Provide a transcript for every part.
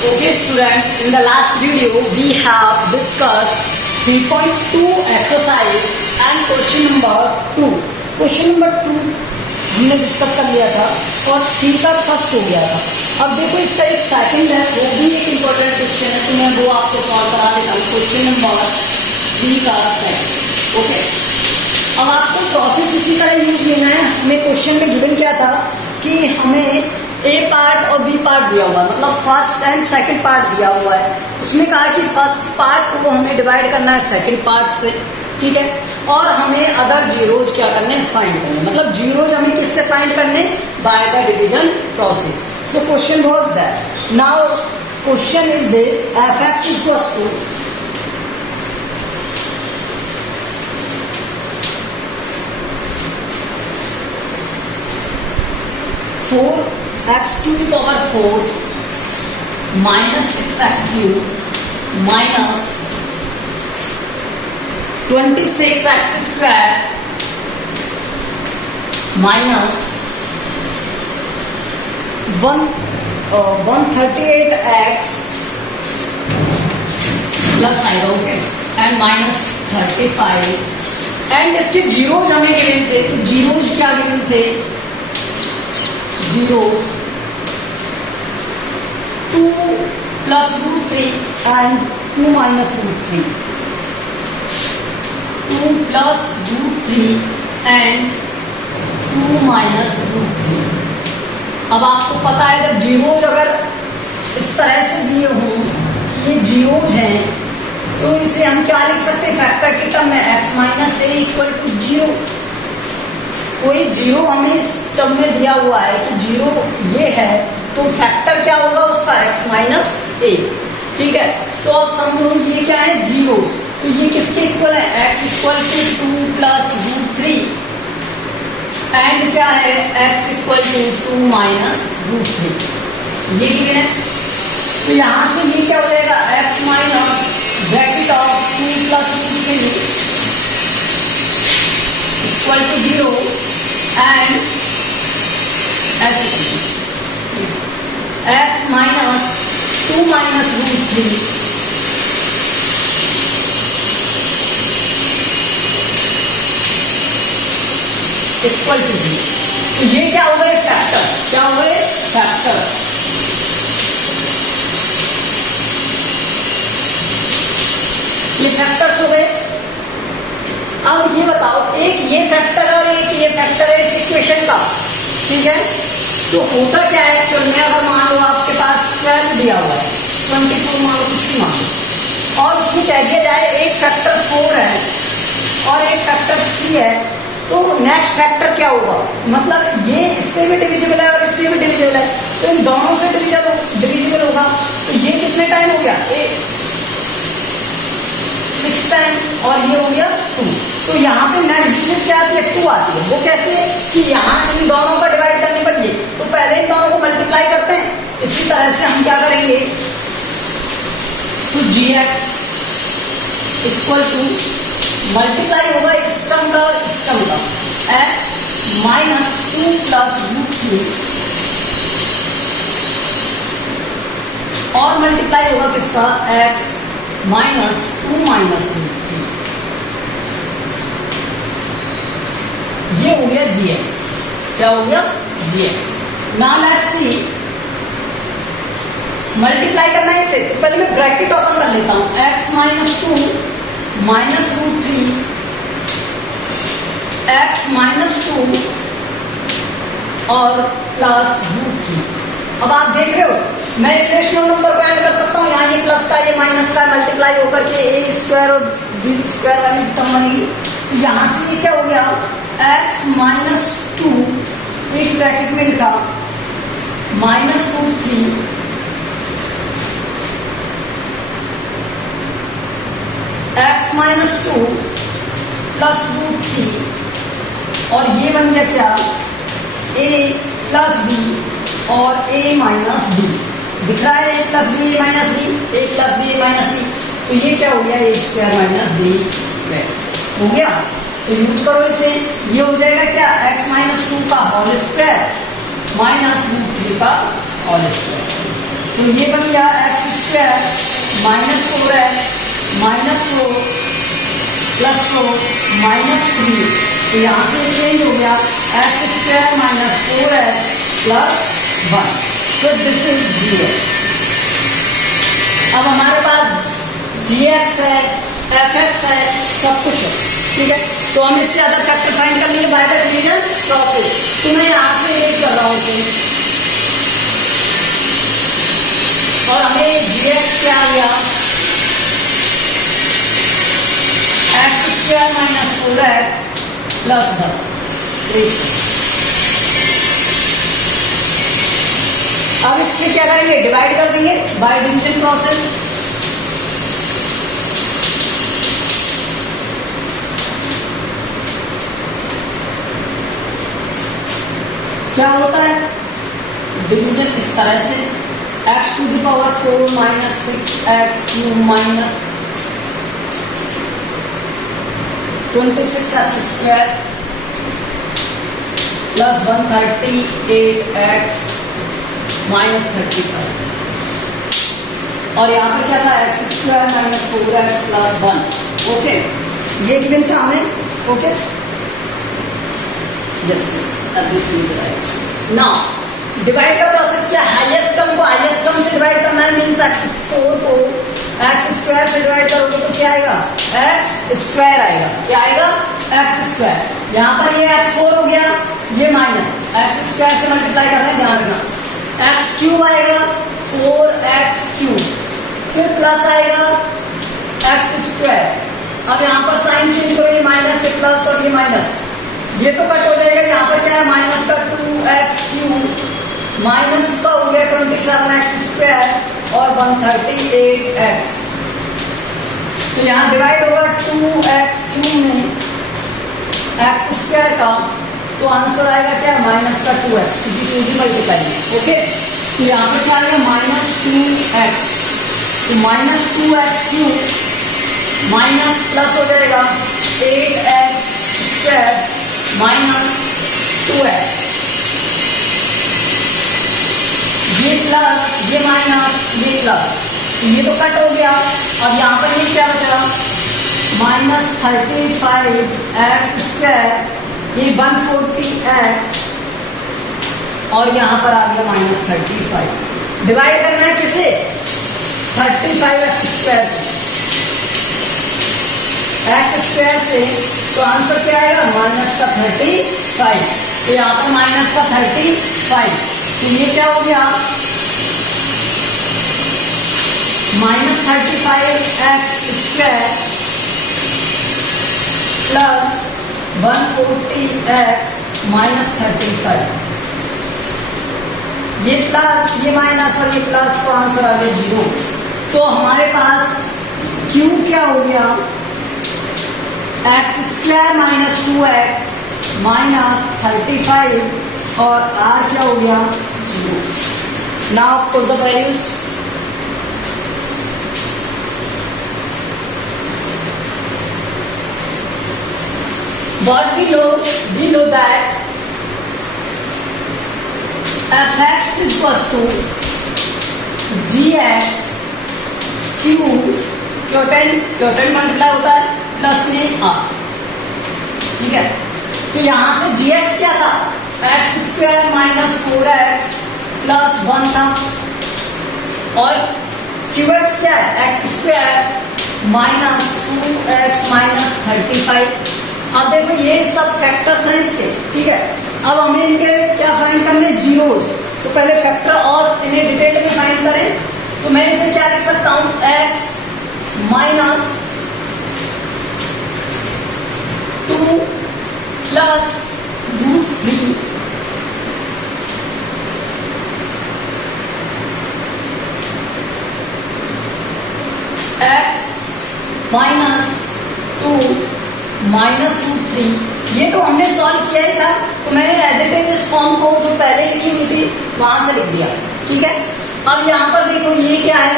Okay student, in the last video we have discussed 3.2 exercise and question number 2. Question number 2 हमने discuss कर लिया था और 3 का फर्स्ट हो गया था. अब देखो इसका एक सेकंड है, वो भी एक इम्पोर्टेंट क्वेश्चन है, तो मैं वो आपको सॉल्व करा देता हूँ. क्वेश्चन नंबर 3 का सेकंड. ओके, अब आपको प्रोसेस इसी तरह यूज लेना है. हमें क्वेश्चन में गिवन क्या था कि हमें ए पार्ट और बी पार्ट दिया हुआ है, मतलब फर्स्ट एंड सेकंड पार्ट दिया हुआ है. उसमें कहा कि फर्स्ट पार्ट को हमें डिवाइड करना है सेकंड पार्ट से, ठीक है, और हमें अदर जीरोज क्या करने, फाइंड करने. मतलब जीरोज हमें किससे फाइंड करने, by the division process. So question was that. Now question is this, F X equals to 4x to the power 4 minus 6x cube minus 26x square minus 138x plus I okay and minus 35 and इसके zeros हमें given थे. तो zeros क्या given थे, zeros 2 plus root 3 and 2 minus root 3. 2 plus root 3 and 2 minus root 3. अब आपको पता है जब जीरोज अगर इस तरह से दिए हों, ये जीरोज हैं, तो इसे हम क्या लिख सकते हैं, फैक्टर की टर्म में x minus A equal to 0. कोई जीरो हमें इस टर्म में दिया हुआ है कि जीरो ये है, तो फैक्टर क्या होगा उसका, x माइनस ए. ठीक है, तो अब समझो ये क्या है, जीरो. तो ये किसके इक्वल है, x equal to 2 plus root 3 and क्या है, x equal to 2 minus root 3. ये क्या है, तो यहां से ये क्या हो जाएगा, x minus bracket of 2 plus root 3 equal to 0 and ऐसे x minus 2 minus root 3 equal to 0. तो ये क्या हो गए, फैक्टर. क्या हो गए, फैक्टर. ये फैक्टर्स हो गए. अब ये बताओ, एक ये फैक्टर और एक ये फैक्टर है इस इक्वेशन का, ठीक है. तो होता क्या है, तो मैं अगर मान लो आपके पास 12 दिया हुआ है, 24 मान लो, कुछ भी मान लो, और उसमें कह दिया जाए एक फैक्टर 4 है और एक फैक्टर 3 है, तो नेक्स्ट फैक्टर क्या होगा, मतलब ये इससे भी डिविजिबल है और इससे भी डिविजिबल है, तो इन दोनों से डिविजिबल होगा. तो ये कितने टाइम हो गया, 6 टाइम, और ये हो गया 2. तो यहाँ पे नेक्स्ट डिजिट क्या आती है, 2 आती है. वो कैसे, कि यहाँ इन दोनों का डिवाइड करने पर ये, तो पहले इन दोनों को मल्टीप्लाई करते हैं. इसी तरह से हम क्या करेंगे, सो gx इक्वल टू मल्टीप्लाई होगा इस टर्म का और इस टर्म का, x माइनस 2 प्लस रूट 3 और मल्टीप्लाई होगा किसका, x माइनस 2 माइनस रूट 3. ये हो गया gx. क्या हो गया, gx. Now let's see, multiply करना है इसे, तो पहले मैं ब्रैकेट ओपन कर लेता हूं, x minus 2 minus root 3 x minus 2 और प्लस रूट 3. अब आप देख रहे हो, मैं इक्वेशनल नंबर को ऐड कर सकता हूँ. यहाँ ये प्लस का, ये माइनस का मल्टीप्लाई होकर के ए स्क्वायर और बी स्क्वायर वाली टर्म बनेगी. यहाँ से ये क्या हो गया, x माइनस 2 एक ब्रैकेट में लिखा minus root 3 x minus 2 plus root 3 और ये बन गया क्या, a प्लस बी और a माइनस बी. दिख रहा है, a plus B A minus B, a plus B A minus B. तो ये क्या हो गया, A square minus B square हो गया. तो यूज करो इसे, ये हो जाएगा क्या, x माइनस 2 का होल स्क्वायर माइनस रूट 3 का होल स्क्वायर. तो ये बन गया x square minus 4x minus 4 plus 4 minus 3। तो यहाँ से चेंज हो गया x square minus 4x plus 1। So this is gx। अब हमारे पास gx है, fx है, सब कुछ है, ठीक है। तो हम इससे अदर फैक्टर फाइंड कर लेंगे बाय द डिवीजन प्रोसेस। तो मैं यहाँ से यूज कर रहा हूँ इसे, और हमें gx क्या आ गया, x square minus 4x plus 1। अब इससे क्या करेंगे, डिवाइड कर देंगे बाय डिवीजन प्रोसेस। क्या होता है डिवीजन इस तरह से, x to the power 4 minus 6x cube minus 26x square plus 138x minus 35। और यहाँ पर क्या था, X square minus 4x plus 1। Okay, ये गिवन था हमें। Okay, yes everything right. Now divide का प्रोसेस क्या, हाईएस्ट टर्म को हाईएस्ट टर्म से डिवाइड करना है। मीन्स एक्स 4 को एक्स स्क्वायर से डिवाइड करोगे तो क्या आएगा, एक्स स्क्वायर आएगा। क्या आएगा, एक्स स्क्वायर। यहाँ पर ये x4 हो गया, ये माइनस एक्स स्क्वायर से मल्टीप्लाई कर रहे हैं, ध्यान रखना। एक्स क्यूब आएगा 4x क्यूब, फिर प्लस आएगा एक्स स्क्वायर। अब यहाँ पर साइन चेंज करो, ये माइनस है प्लस और ये माइनस, ये तो कट हो जाएगा। यहाँ पर क्या है, माइनस का 2x क्यूब माइनस का हो गया 27x स्क्वायर और 138x। तो यहाँ डिवाइड होगा 2x क्यूब में एक्स स्क्वायर का, तो आंसर आएगा क्या, माइनस का 2x, क्योंकि 2 भी मल्टीप्लाई है। ओके, तो यहाँ पर क्या आएगा, माइनस 2x। तो minus 2x cube minus plus हो जाएगा 8x स्क्वायर माइनस 2x। ये प्लस, ये माइनस, ये प्लस, ये तो कट हो गया। अब यहाँ पर ये क्या बचा, माइनस 35x स्क्वायर, ये 140x, और यहाँ पर आ गया माइनस 35। डिवाइड करना है किसे, 35x स्क्वायर एक्स स्क्वायर से, तो आंसर क्या आएगा, माइनस का 35। तो यहाँ पर माइनस का 35, तो ये क्या हो गया, minus 35x square plus 140x minus 35। ये प्लस, ये माइनस और ये प्लस, तो आंसर आ गया 0। तो हमारे पास Q क्या हो गया, x square minus 2x minus 35, और R क्या हो गया, 0। Now put the values. What we know that fx is equals to gx cube, क्योटेन मल्टीप्लाई होता है प्लस में r, ठीक है। तो यहां से gx क्या था, X square minus 4x plus 1 था, और qx क्या है, x square minus 2x minus 35। अब देखो ये सब फैक्टर्स हैं इसके, ठीक है। अब हमें इनके क्या फाइंड करने, जीरोस। तो पहले फैक्टर और इन्हें डिटेल में फाइंड करें। तो मैं इसे क्या लिख सकता हूं, x minus 2 plus √3 x minus 2 minus √3। ये तो हमने सॉल्व किया ही था, तो मैंने एज इट इज इस फॉर्म को जो पहले लिखी हुई थी वहां से लिख दिया, ठीक है। अब यहाँ पर देखो ये क्या है,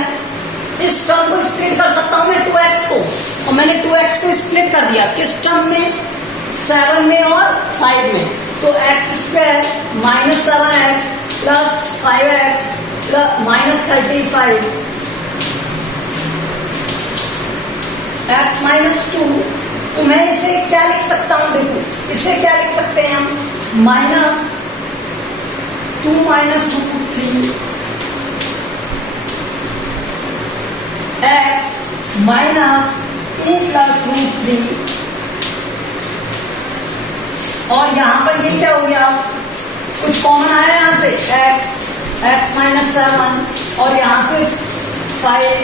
इस टर्म को स्प्लिट कर सकता हूं मैं 2x को, और मैंने 2x को स्प्लिट कर दिया किस टर्म में, 7 में और 5 में। तो x square minus 7x plus 5x minus 35 x minus 2, तो मैं इसे क्या लिख सकता हूं? देखो इसे क्या लिख सकते हैं हम? Minus 2 minus root 3 x minus 2 plus root 3, और यहां पर ये क्या हो गया? कुछ कॉमन आया यहां से, x माइनस 7, और यहां से 5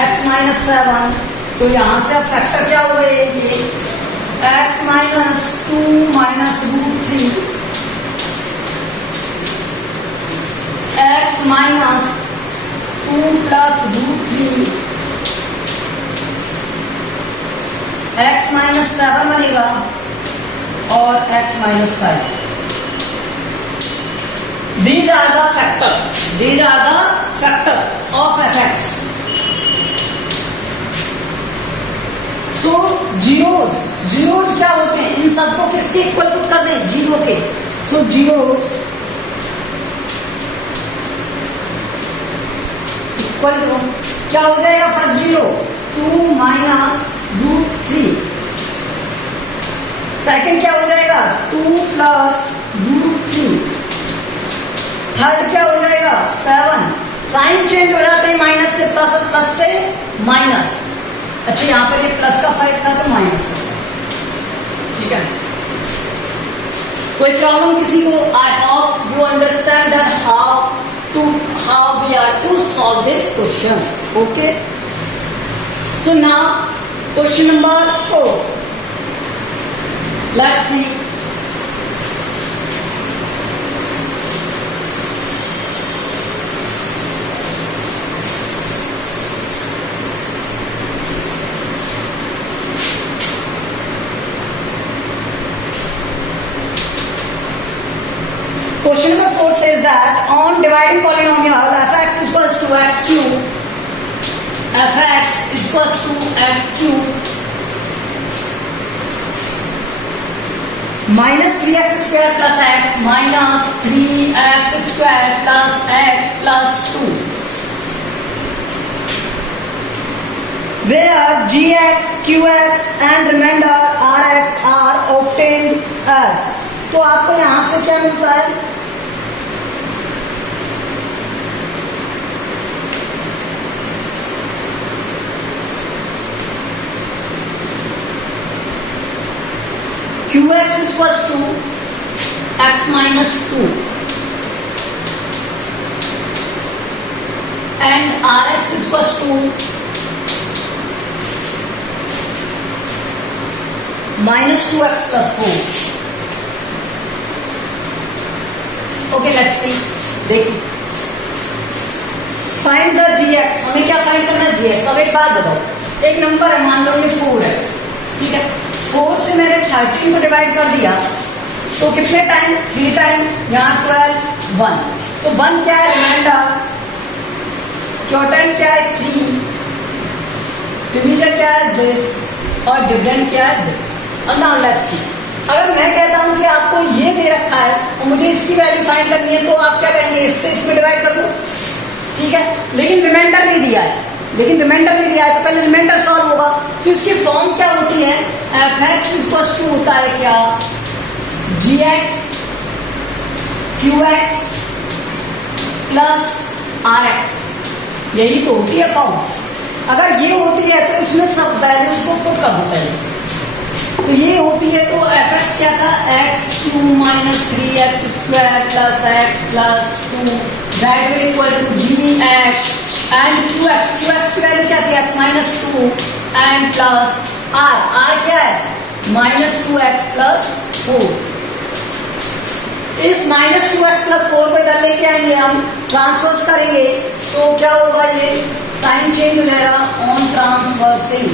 x माइनस 7, तो यहां से अब फैक्टर क्या हो गए? ये x minus 2 minus root 3 x minus 2 plus root 3 x minus 7 बनेगा, और x minus 5. These are the factors. These are the factors of fx. So zeros क्या होते हैं? इन सबको किसके इक्वल पुट कर दें? जीरो के. So जीरोज इक्वल टू क्या हो जाएगा? First zero 2 minus root 3, second क्या हो जाएगा? 2 प्लस रूट 3, थर्ड क्या हो जाएगा? 7. साइन चेंज हो जाते हैं, माइनस से प्लस और प्लस से माइनस. अच्छा यहां पर ये प्लस का 5 था तो माइनस का, ठीक है. कोई प्रॉब्लम किसी को? I hope you understand that how we are to solve this question. Okay, so now question number 4. Let's see. Question number 4 says that on dividing polynomial fx is equals to x cube, fx is equals to x cube minus 3x square plus x minus 3x square plus x plus 2, where gx, qx and remainder rx are obtained as. तो आपको यहां से क्या मिलता है? qx is equals to x minus 2 and rx is equals to minus 2x plus 4. Okay, let's see. देखो, find the gx. हमें क्या फाइंड करना है? gx. अब एक बात बताओ, एक नंबर है, मान लो ये 4 है, ठीक है. 4 से मैंने 13 को डिवाइड कर दिया, तो कितने टाइम? 3 टाइम. यहाँ 12 1, तो 1 क्या है? रिमाइंडर. क्योटेंट क्या है? 3. डिवीजन क्या है? दिस. और डिविडेंड क्या है? दिस. अब नाउ लेट्स सी. अगर मैं कहता हूं कि आपको ये दे रखा है और मुझे इसकी वैल्यू फाइंड करनी है, तो आप क्या कहेंगे? इससे इसमें डिवाइड कर दो, ठीक है. लेकिन रिमाइंडर नहीं दिया है, तो पहले रिमाइंडर सॉल्व होगा. तो इसकी फॉर्म क्या होती है? fx इक्वल्स टू होता है क्या? gx qx plus rx. यही तो होती है फॉर्म. अगर ये होती है तो इसमें सब वैल्यूज को पुट कर दो पहले. तो ये होती है, तो fx क्या था? x cube minus 3x square plus x plus 2 that will equal to gx and qx की वैल्यू क्या थी? x minus 2 and plus r क्या है? Minus 2x plus 4. इस माइनस 2x प्लस 4 को इधर लेके आएंगे, हम ट्रांसफर्स करेंगे, तो क्या होगा? ये साइन चेंज हो जाएगा on traversing.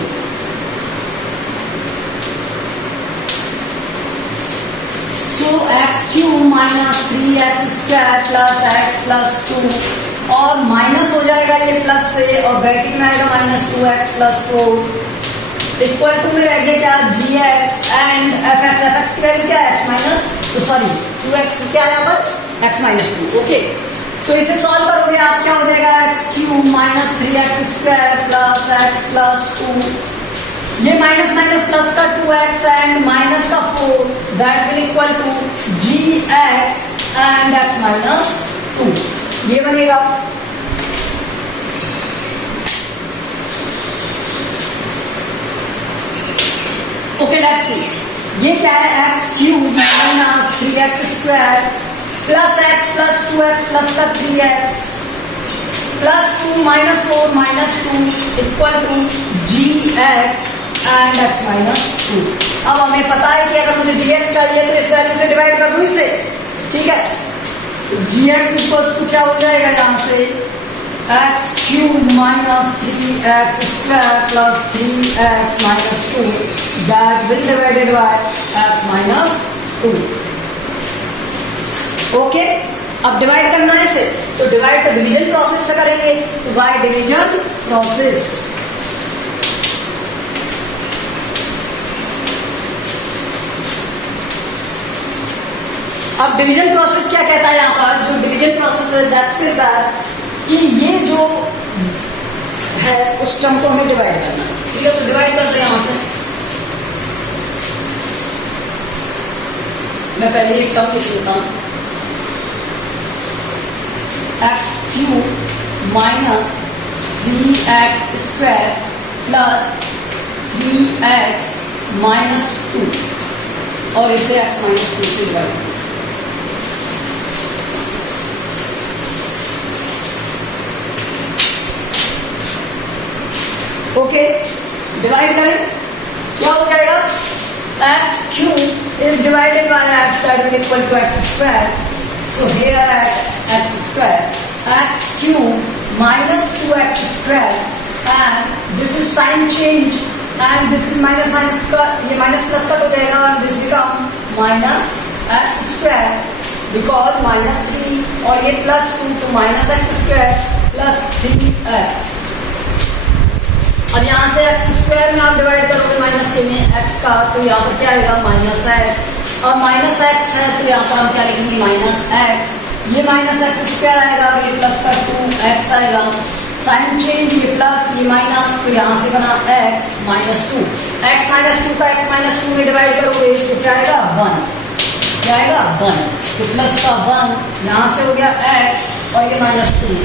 So x cube minus 3x square plus x plus 2, और माइनस हो जाएगा ये प्लस से, और ब्रैकेट में आएगा minus 2x plus 4 equal to में रह गया क्या? gx एंड fx की वैल्यू क्या है? x माइनस, सॉरी qx क्या है यहाँ पर? x minus 2. ओके, तो इसे सॉल्व करोगे आप, क्या हो जाएगा, X cube minus 3x square plus X plus 2, ये माइनस माइनस प्लस का 2x एंड माइनस का 4, that will equal to G X and x minus 2, ये बनेगा। ओके लेट्स सी, ये क्या है, X cube minus 3x square plus X plus 2x plus का 3x plus 2 minus 4 minus 2 equal to G X and x minus 2। अब हमें पता है कि अगर मुझे gx चाहिए तो इस वैल्यू से डिवाइड कर दूं इसे, ठीक है। तो gx इक्वल्स टू क्या हो जाएगा यहाँ से, x cube minus 3x square plus 3x minus 2 that will divided by x minus 2। Okay, अब डिवाइड करना है इसे, तो डिवाइड का डिवीजन प्रोसेस से करेंगे, तो बाय डिवीजन प्रोसेस। अब डिवीजन प्रोसेस क्या कहता है यहाँ पर, जो डिवीजन प्रोसेस है दैट सेज कि ये जो है उस टर्म को हमें डिवाइड करना है, ठीक है। तो डिवाइड करते हैं यहां से, मैं पहले एक टर्म लिख लेता हूं, x cube minus 3x square plus 3x minus 2 और इसे x माइनस 2 से डिवाइड। ओके, डिवाइड करें, क्या हो जाएगा, X cube is divided by X that will equal to X square, so here at X square X cube minus 2x square and this is sign change and this is minus minus का, ये minus plus cut हो जाएगा और this become minus X square because minus 3 और ये plus 2 तो minus X square plus 3x। अब यहाँ से एक्स स्क्वायर में आप डिवाइड करोगे माइनस के में एक्स का, तो यहाँ पर क्या आएगा माइनस एक्स, और माइनस एक्स है तो यहाँ पर हम क्या लिखेंगे माइनस एक्स, ये माइनस एक्स स्क्वायर आएगा, ये प्लस का 2x आएगा, साइन चेंज, ये प्लस ये माइनस, तो यहाँ से बना एक्स माइनस 2, एक्स माइनस 2 का एक्स माइनस 2 में डिवाइड करोगे तो क्या आएगा 1, क्या आएगा 1, तो प्लस का 1 यहाँ से हो गया एक्स और ये minus 2,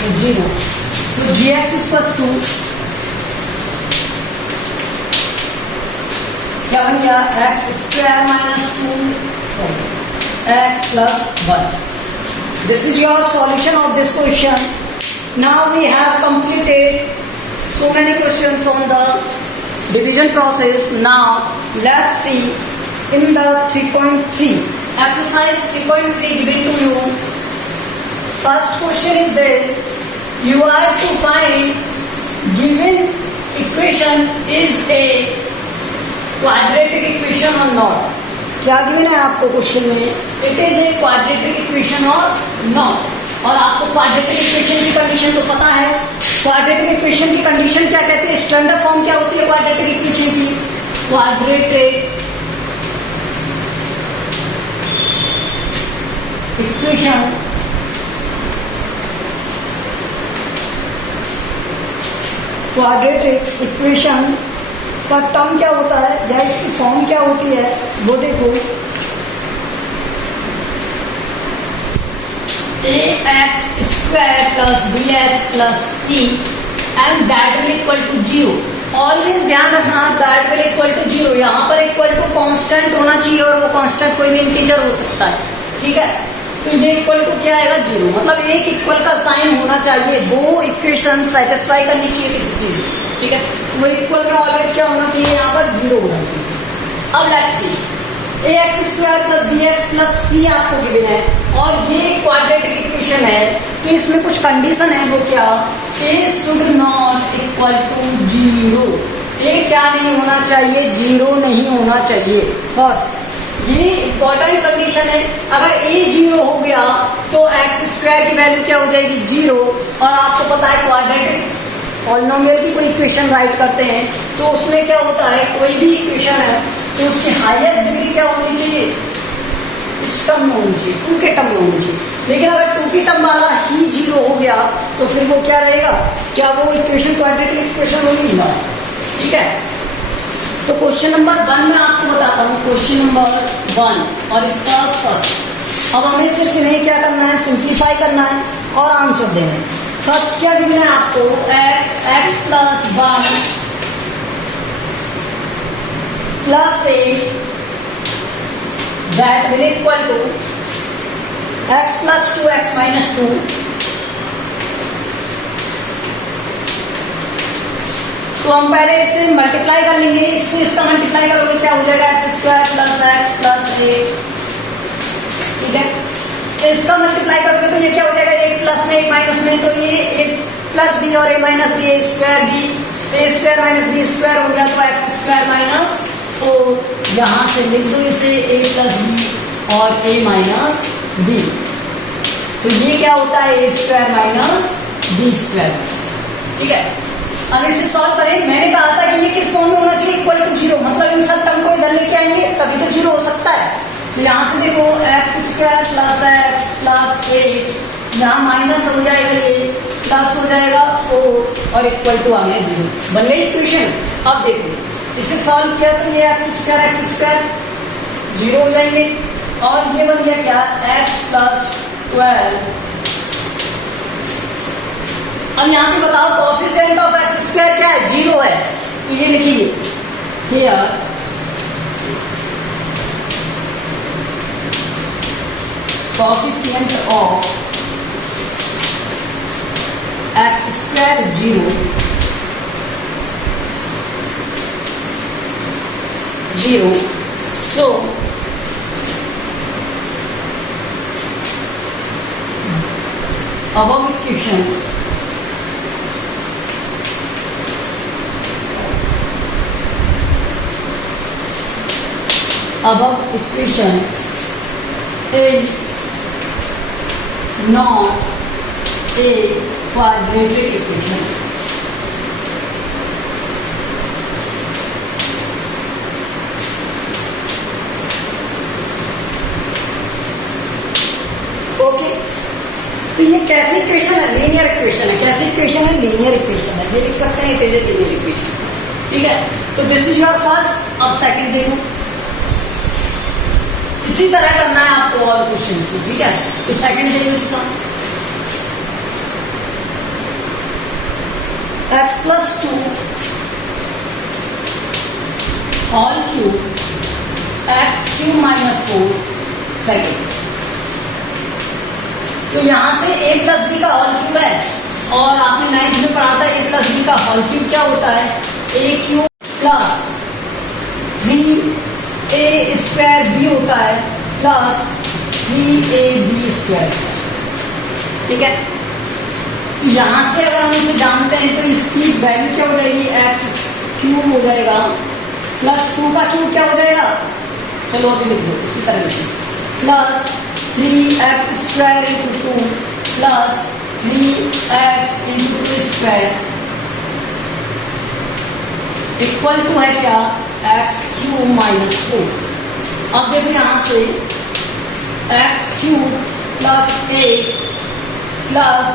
so 0, so gx is equals to क्या बन गया x square minus 2 sorry x plus 1। This is your solution of this question. Now we have completed so many questions on the division process. Now let's see in the 3.3 exercise 3.3 given to you. First question is this: you have to find given equation is a quadratic equation or not. क्या given है आपको question में? It is a quadratic equation और not. और आपको quadratic equation की condition तो पता है। क्वाड्रेटिक इक्वेशन की कंडीशन क्या कहते हैं? स्टैंडर्ड फॉर्म क्या होती है क्वाड्रेटिक इक्वेशन की? क्वाड्रेटिक इक्वेशन क्वाड्रेटिक इक्वेशन का टर्म क्या होता है या इसकी फॉर्म क्या होती है वो देखो। ax square plus bx plus c and that will equal to 0। Always ध्यान रखना दैट विल इक्वल टू 0। यहाँ पर इक्वल टू कांस्टेंट होना चाहिए और वो कांस्टेंट कोई भी इंटीजर हो सकता है, ठीक है। तो ये इक्वल टू क्या आएगा? 0। मतलब एक इक्वल का साइन होना चाहिए, दो इक्वेशन सेटिस्फाई करनी चाहिए किसी चीज, ठीक है। तो वो इक्वल में ऑलवेज क्या होना चाहिए? यहाँ पर 0 होना चाहिए। अब let's see ax square plus bx plus c आपको गिवन है और ये क्वाड्रेटिक इक्वेशन है, तो इसमें कुछ कंडीशन है। वो क्या? a should not equal to 0। a क्या नहीं होना चाहिए? 0 नहीं होना चाहिए। फर्स्ट ये इंपॉर्टेंट कंडीशन है। अगर a 0 हो गया तो x स्क्वायर की वैल्यू क्या हो जाएगी? 0। और आपको पता है क्वाड्रेटिक पॉलिनोमियल की कोई इक्वेशन राइट करते हैं तो उसमें क्या होता है, कोई भी इक्वेशन है तो उसकी हाईएस्ट डिग्री क्या होनी चाहिए? इस टर्म में होनी चाहिए, टू के टर्म में होनी चाहिए। लेकिन अगर टू की टर्म वाला ही जीरो हो गया तो फिर वो क्या रहेगा, क्या वो इक्वेशन क्वाड्रेटिक इक्वेशन होगी ना। ठीक है, तो क्वेश्चन नंबर 1 में आपको बताता हूँ, क्वेश्चन नंबर 1 और इसका फर्स्ट। अब हमें सिर्फ इन्हें क्या करना है, सिंप्लीफाई करना है और आंसर देना है। फर्स्ट क्या लिखना है आपको, x plus 1 plus 8 that will equal to x plus 2x minus 2 तो हम पहले इसे मल्टीप्लाई कर लेंगे, इससे इसका मल्टीप्लाई करोगे क्या हो जाएगा, x square plus X plus 8। ठीक है, इसका मल्टीप्लाई करोगे तो ये क्या हो जाएगा, एक प्लस में एक माइनस में, तो ये एक प्लस बी और ए माइनस बी, ए स्क्वायर बी, ए स्क्वायर माइनस बी स्क्वायर हो गया, तो एक्स स्क्वायर माइनस 4। यहां से लिख दो इसे ए प्लस बी और ए माइनस बी, तो ये क्या होता है, ए स्क्वायर माइनस बी स्क्वायर। ठीक है, अब इसे सॉल्व करें। मैंने कहा था कि ये किस फॉर्म में होना चाहिए, इक्वल टू जीरो, मतलब इन सब टर्म को इधर लेके आएंगे तभी तो जीरो हो सकता है। तो यहाँ से देखो x square plus X plus 8, यहाँ माइनस हो जाएगा, ये प्लस हो जाएगा 4 और इक्वल टू आ गया जीरो, बन गई इक्वेशन। अब देखो इसे सॉल्व किया तो ये एक्स स्क्वायर जीरो हो जाएंगे और ये बन गया क्या, एक्स प्लस 12। अब यहाँ पे बताओ कोएफिशिएंट ऑफ एक्स स्क्वायर क्या है, जीरो है, तो ये लिखिए here coefficient of x square zero, so above equation is not a quadratic equation. Okay, तो ये कैसी इक्वेशन है, लीनियर इक्वेशन है। कैसी इक्वेशन है, लीनियर इक्वेशन है, ये लिख सकते हैं it is a linear equation. ठीक है, तो दिस इज योर फर्स्ट। अब सेकंड देखो, इसी तरह करना है आपको ऑल क्वेश्चन को। ठीक है, तो सेकंड देखो इसका, x plus 2 whole cube x cube minus 4 second. तो यहां से a प्लस बी का होल क्यूब है और आपने 9th में पढ़ा था a प्लस बी का होल क्यूब क्या होता है, a cube plus 3a square b होता है प्लस 3ab स्क्वायर। ठीक है, तो यहां से अगर हम इसे जानते हैं तो इसकी वैल्यू क्या हो जाएगी, एक्स क्यूब हो जाएगा प्लस 2 का क्यूब क्या हो जाएगा, चलो अभी लिख दो इसी तरह लिखो, plus 3x square into 2 plus 3x into 2 square equal to है क्या, एक्स क्यूब माइनस 4। अब देखो यहां से एक्स क्यूब प्लस 8 प्लस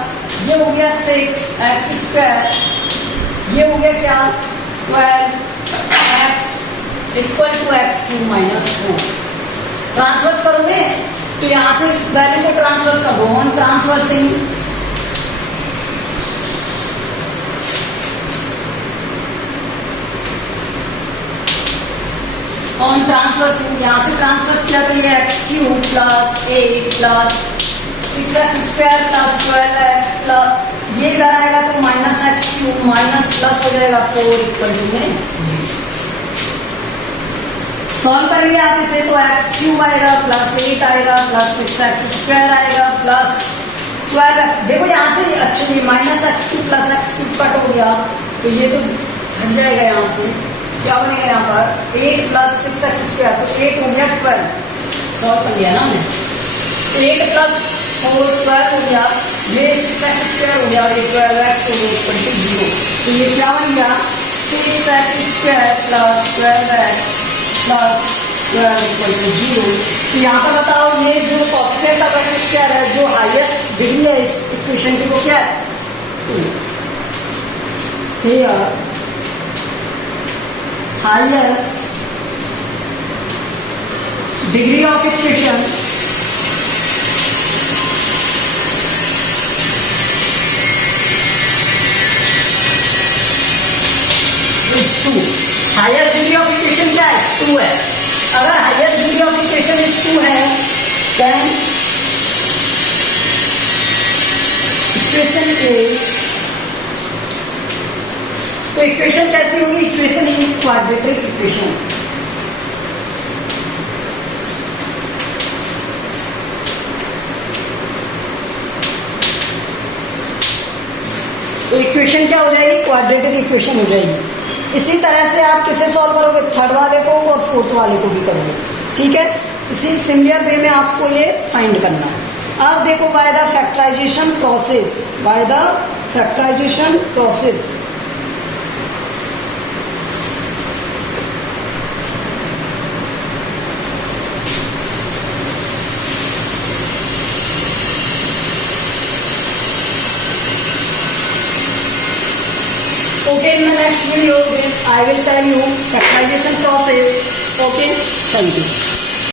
ये हो गया 6x स्क्वायर, ये हो गया क्या 12x equal to x cube minus 4। Transfer करोगे तो यहां से इस वैल्यू को ट्रांसफर कर दो, ऑन ट्रांसफर्सिंग यहां से ट्रांसफर किया तो ये x cube plus 8 plus 6x square plus 12x plus ये इधर आएगा तो minus x cube minus plus हो जाएगा 4 इक्वल टू में। सॉल्व करेंगे आप इसे तो एक्स क्यूब आएगा प्लस 8 आएगा प्लस 6x स्क्वायर आएगा प्लस 12x। देखो यहाँ से अच्छा ये minus x cube plus x cube cut हो गया तो ये तो हट जाएगा, यहाँ से क्या बनेगा यहाँ पर 8 प्लस 6x स्क्वायर, तो 8 हो गया 12। सॉल्व कर लिया ना हमने, 8 प्लस 4 12 हो गया, ये 6x स्क्वायर हो गया और ये 12x हो गया इक्वल टू 0। तो ये क्या बन गया 6x square plus 12x plus 0। तो यहाँ पर बताओ ये जो कोएफिशिएंट ऑफ एक्स स्क्वायर है, जो हाईएस्ट डिग्री है इस इक्वेशन की, वो क्या है? 2। Here highest degree of equation is 2। Highest degree of equation क्या है? 2 है। अगर highest degree of equation is 2 है, देन इक्वेशन इज, तो इक्वेशन कैसी होगी? Equation is quadratic equation. तो इक्वेशन क्या हो जाएगी? क्वाड्रेटिक इक्वेशन हो जाएगी। इसी तरह से आप किसे सॉल्व करोगे? थर्ड वाले को और फोर्थ वाले को भी करोगे, ठीक है। इसी सिमिलर वे में आपको ये फाइंड करना है। अब देखो, by the factorisation process, by the factorisation process okay, in the next video I will tell you factorization process. Okay, thank you.